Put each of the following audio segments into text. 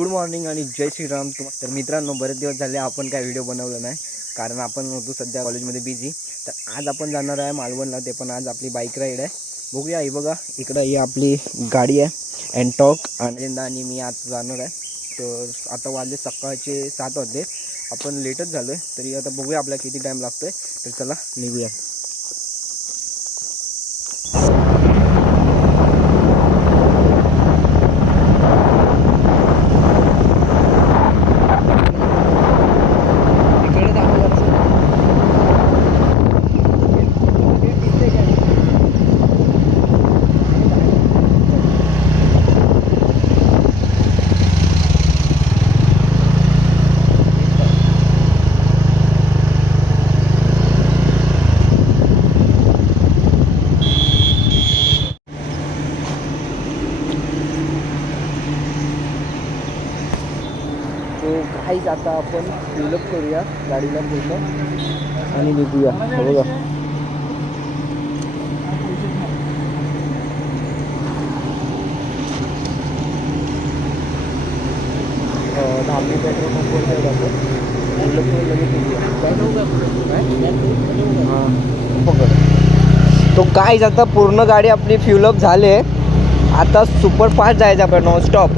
Good morning आणि जय श्रीराम. तर मित्रांनो, बरेच दिवस झाले आपण काय व्हिडिओ बनवला नाही, कारण आपण होतो सध्या कॉलेजमध्ये बिझी. तर आज आपण जाणार आहे मालवणला, ते पण आज आपली बाईक राईड आहे. बघूया. ही बघा, इकडं ही आपली गाडी आहे एनटॉक आणि मी आज जाणार आहे. तर आता वाजले सकाळचे 7 वाजले, आपण लेटच झालो आहे. तरी आता बघूया आपल्याला किती टाईम लागतो आहे. तर चला निघूया. तो काहीच आता आपण फिलअप करूया गाडीला पूर्ण आणि निघूया. बघा, आपली पेट्रोल पंपवर जातो, फिलअप करून लगेच निघूया. हां पकड. तो काहीच आता पूर्ण गाडी आपली फ्युलअप झाले. आता सुपरफास्ट जायचं आपलं, नॉनस्टॉप.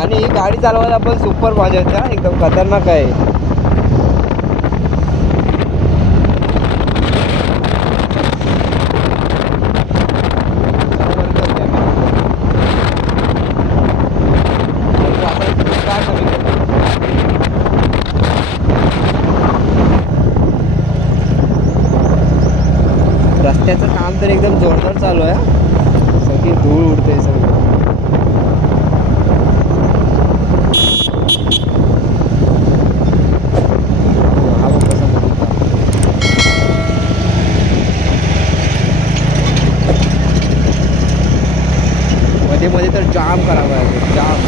आणि ही गाडी चालवायला पण सुपर मजाच्या, एकदम खतरनाक आहे. रस्त्याचं काम तर एकदम जोरदार चालू आहे. सगळी धूळ उडते सगळं. मध्ये मध्ये तर जाम खराब आहे, जाम.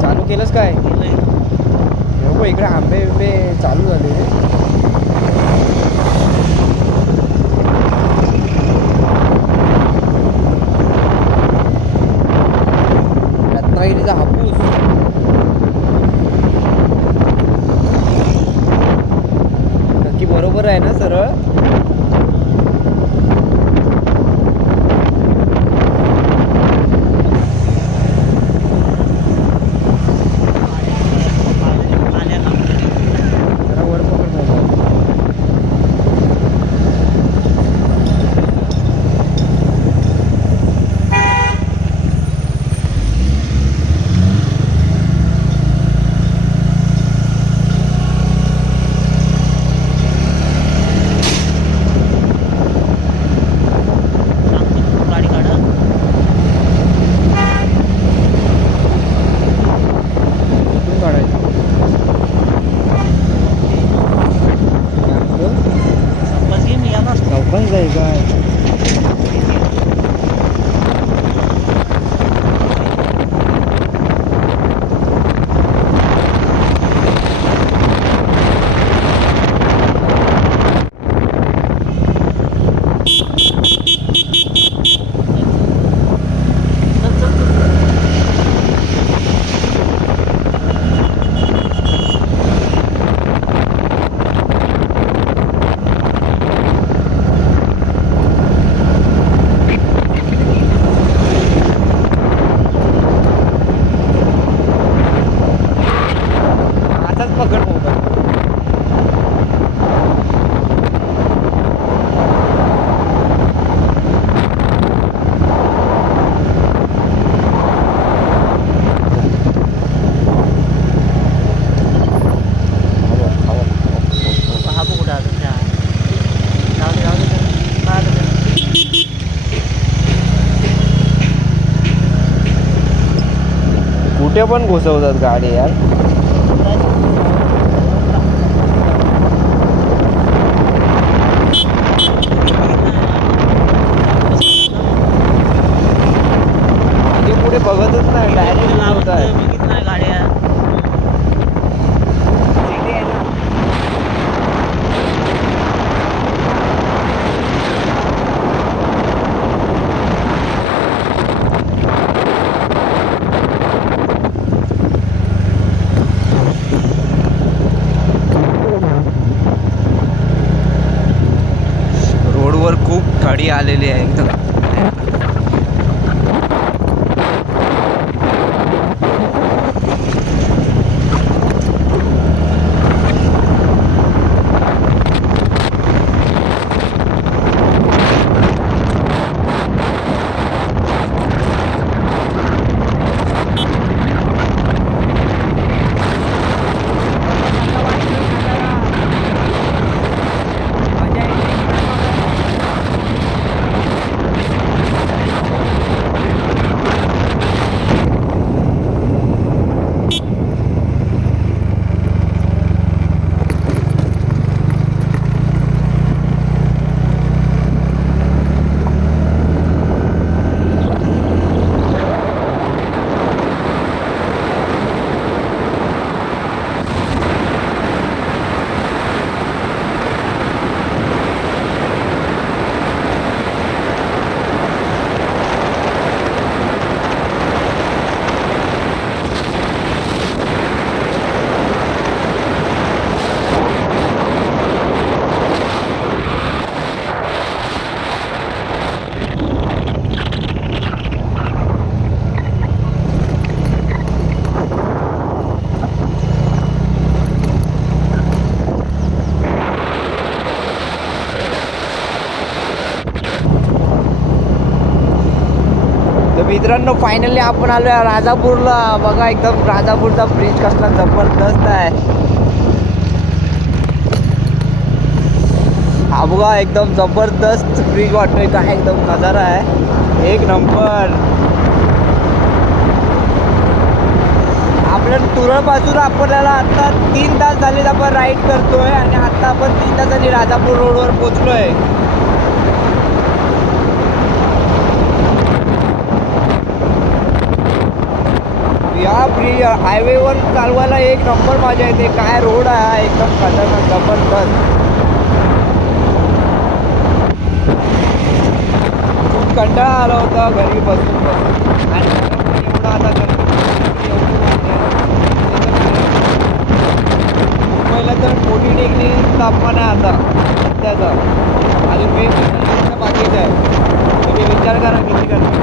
चालू केलंस काय? हो, इकडे आंबे बिंबे चालू झाले. रत्नागिरीचा हापूस नक्की बरोबर आहे ना सरळ? कुठे पण घुसवतात गाडी यार. आलेली आहे एकदम. मित्रांनो फायनली आपण आलो राजापूरला. बघा एकदम राजापूरचा ब्रिज कसला जबरदस्त आहे. हा बघा एकदम जबरदस्त ब्रिज वाटतोय. काय एकदम नजारा आहे एक नंबर. आपल्या तुरळपासून आपल्याला आता 3 तास झाले आपण राईड करतोय आणि आता आपण 3 तासांनी राजापूर रोडवर पोहोचलोय. या ब्रिज हायवेवर चालवायला एक नंबर मजा येते. काय रोड आहे एकदम खतरनाक जबरदस्त. खूप कंटाळा आला होता घरी बसून बसून आणि एवढा आता मुंबईला तर 40 डिग्री तापमान आहे आता सध्याचा. अजून मे महिना बाकीच आहे. तुम्ही विचार करा किती गरमी.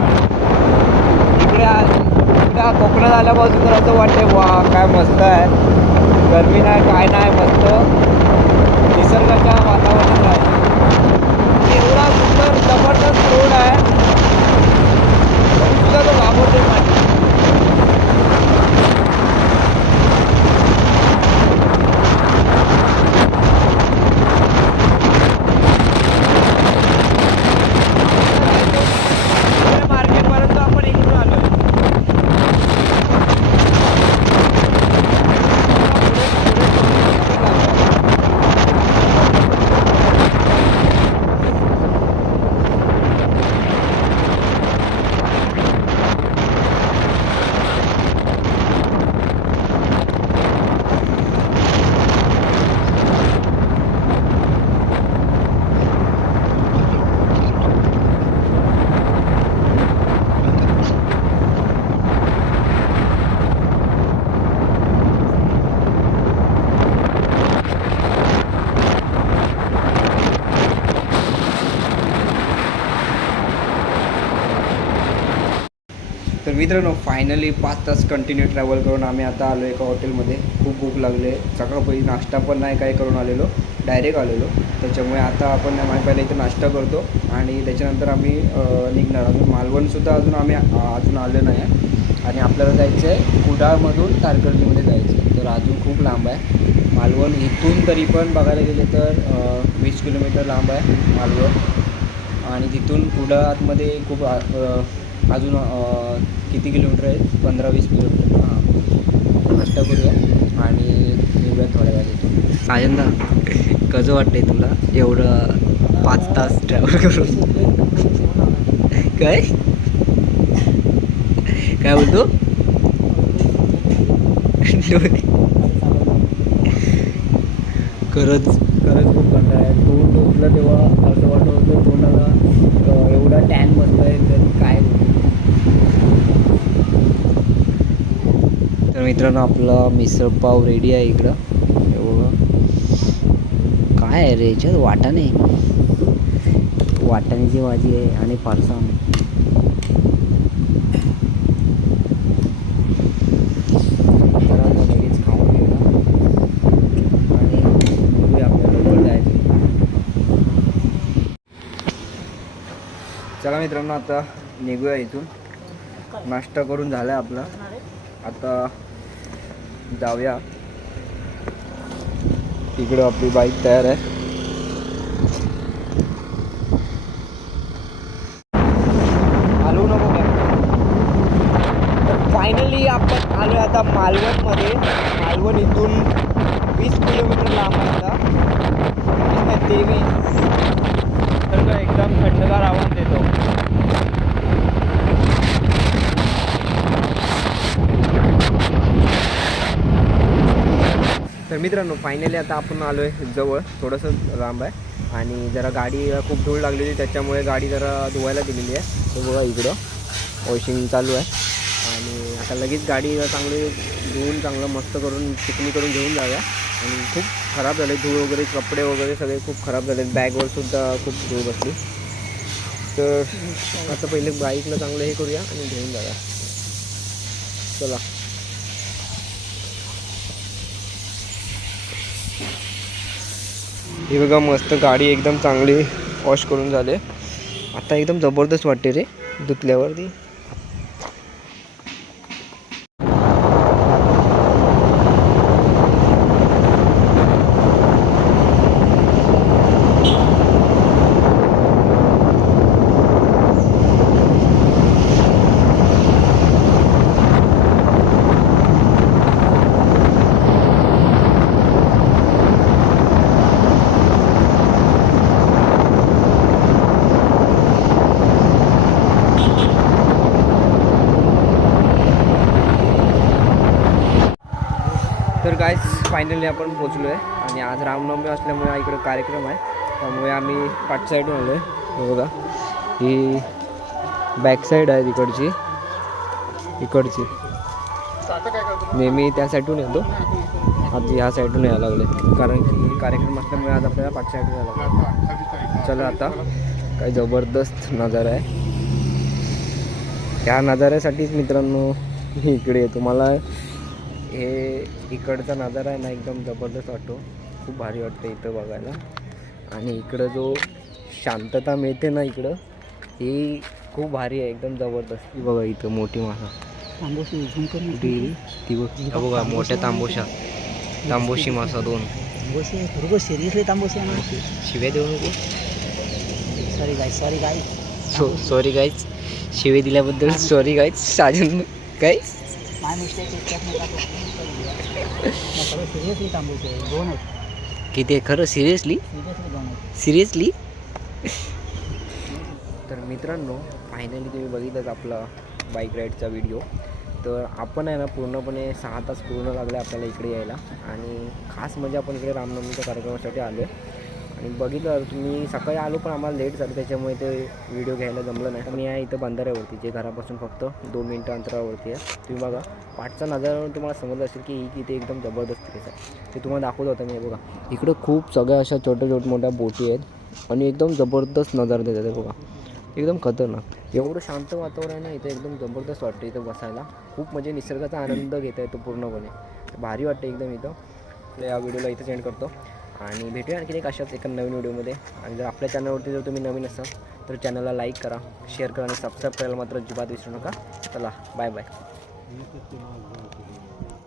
इकडे कोकणात आल्यापासून तर असं वाटते वा काय मस्त आहे. गरमी नाही काय नाही मस्त निसर्गाच्या वातावरणात आहे. एवढा सुंदर जबरदस्त रोड आहे सुद्धा तो घाबरते माझी. मार्केटपर्यंत आपण इकडून आलो. तर मित्रांनो फायनली 5 तास कंटिन्यू ट्रॅव्हल करून आम्ही आता आलो एका हॉटेलमध्ये. खूप भूक लागले. सकाळपैकी नाश्ता पण नाही काय करून आलेलो, डायरेक्ट आलेलो. त्याच्यामुळे आता आपण पहिले इथे नाश्ता करतो आणि त्याच्यानंतर आम्ही निघणार. अजून मालवणसुद्धा आम्ही अजून आलो नाही आहे आणि आपल्याला जायचं आहे कुडाळमधून तारकर्लीमध्ये जायचं आहे. तर अजून खूप लांब आहे मालवण. इथून तरी पण बघायला गेले तर 20 किलोमीटर लांब आहे मालवण. आणि तिथून कुडाळ आतमध्ये खूप अजून किती किलोमीटर आहे 15-20 किलोमीटर. हां नाश्ता करूया आणि निघूया थोड्या वेळात. आयंदा कसं वाटतंय तुला एवढं 5 तास ट्रॅव्हल करून? काय काय बोलतो? खरंच खूप कंटाळा आहे. तोंड उठलं तेव्हा असं वाटत होतं तोंडाला एवढा टॅन बसला आहे तर काय. तर मित्रांनो आपला मिसळपाव रेडी आहे इकडं. एवढं काय आहे रे याच्यात वाटा नाही. वाटाण्याची भाजी आहे आणि फरसाण. तर लगेच खाऊन घेऊया आणि बघूया आपल्याला लवकर जायचं. चला मित्रांनो, आता निघूया इथून. नाश्ता करून झाला आपला, आता जाऊया. इकडे आपली बाईक तयार आहे. आलो नको काय. तर फायनली आपण आलो आता मालवणमध्ये. मालवण इथून 20 किलोमीटर लांब आहे आता, 23. तर एकदम थंडगार आवाज देतो. तर मित्रांनो, फायनली आता आपण आलो आहे जवळ, थोडंसं लांब आहे आणि जरा गाडी खूप धूळ लागलेली, त्याच्यामुळे गाडी जरा धुवायला दिलेली आहे. तर बघा इकडं वॉशिंग चालू आहे आणि आता लगेच गाडी चांगली धुवून चांगलं मस्त करून चिकनी करून घेऊन जाऊया. आणि खूप खराब झाले धूळ वगैरे, कपडे वगैरे सगळे खूप खराब झाले, बॅगवरसुद्धा खूप धूळ बसली. तर आता पहिले बाईकला चांगलं हे करूया आणि घेऊन जाऊया. चला. हे बघा मस्त गाडी एकदम चांगली वॉश करून झाले. आता एकदम जबरदस्त वाटते रे धुतल्यावरती. तर गाईज फायनली आपण पोचलो आहे आणि आज रामनवमी असल्यामुळे इकडे कार्यक्रम आहे, त्यामुळे आम्ही पाठ साईडून आलो आहे. बघा ही बॅक साईड आहे तिकडची, इकडची. नेहमी त्या साईडून येतो, आज ह्या साईडून यायला लागले कारण की कार्यक्रम असल्यामुळे आज आपल्याला पाठ साईडून यायला लागलं. चला आता काही जबरदस्त नजारा आहे. ह्या नजाऱ्यासाठीच मित्रांनो मी इकडे येतो. मला हे इकडचा नजारा आहे ना एकदम जबरदस्त वाटतो, खूप भारी वाटतं इथं बघायला. आणि इकडं जो शांतता मिळते ना इकडं, ही खूप भारी आहे, एकदम जबरदस्त. बघा इथं मोठी मासा, ती बघा मोठ्या तांबोशी मासा 2. सिरियसली तांबोशी शिव्या देऊ नको. सॉरी गाय सॉरी गाईज, शिवे दिल्याबद्दल सॉरी गाईज. साजन गाईज माय मिस्टेक. सिरियसली तांबोशी 2 आहेत. किती आहे खरं? सिरियसली 2 आहेत. सिरियसली. तर मित्रांनो, फायनली तुम्ही बघितलंच आपला बाईक राईडचा व्हिडिओ. तर आपण आहे ना पूर्णपणे 6 तास पूर्ण लागले आपल्याला इकडे यायला. आणि खास म्हणजे आपण इकडे रामनवमीच्या कार्यक्रमासाठी आलो आहे. आणि बघितलं तुम्ही, सकाळी आलो पण आम्हाला लेट झालं, त्याच्यामुळे ते व्हिडिओ घ्यायला जमलं नाही. मी आहे इथं बंधाऱ्यावरती, जे घरापासून फक्त 2 मिनिटं अंतरावरती आहे. तुम्ही बघा पाठचा नजाऱ्यावर तुम्हाला समजलं असेल की ही किती एकदम जबरदस्त केस आहे. ते तुम्हाला दाखवत होतं मी. बघा इकडं खूप सगळ्या अशा छोट्या मोठ्या बोटी आहेत आणि एकदम जबरदस्त नजारा देतात. बघा एकदम खतरनाक, एवढं शांत वातावरण आहे इथं, एकदम जबरदस्त वाटतं इथं बसायला. खूप म्हणजे निसर्गाचा आनंद घेता येतो पूर्णपणे, भारी वाटतं एकदम इथं. या व्हिडिओला इथं सेंड करतो आणि भेटूया आणखी एक अशाच एका नवीन व्हिडिओमध्ये. आणि जर आपल्या चॅनलवरती जर तुम्ही नवीन असाल तर चॅनलला लाईक करा, शेअर करा आणि सबस्क्राईब करायला मात्र अजिबात विसरू नका. चला बाय बाय.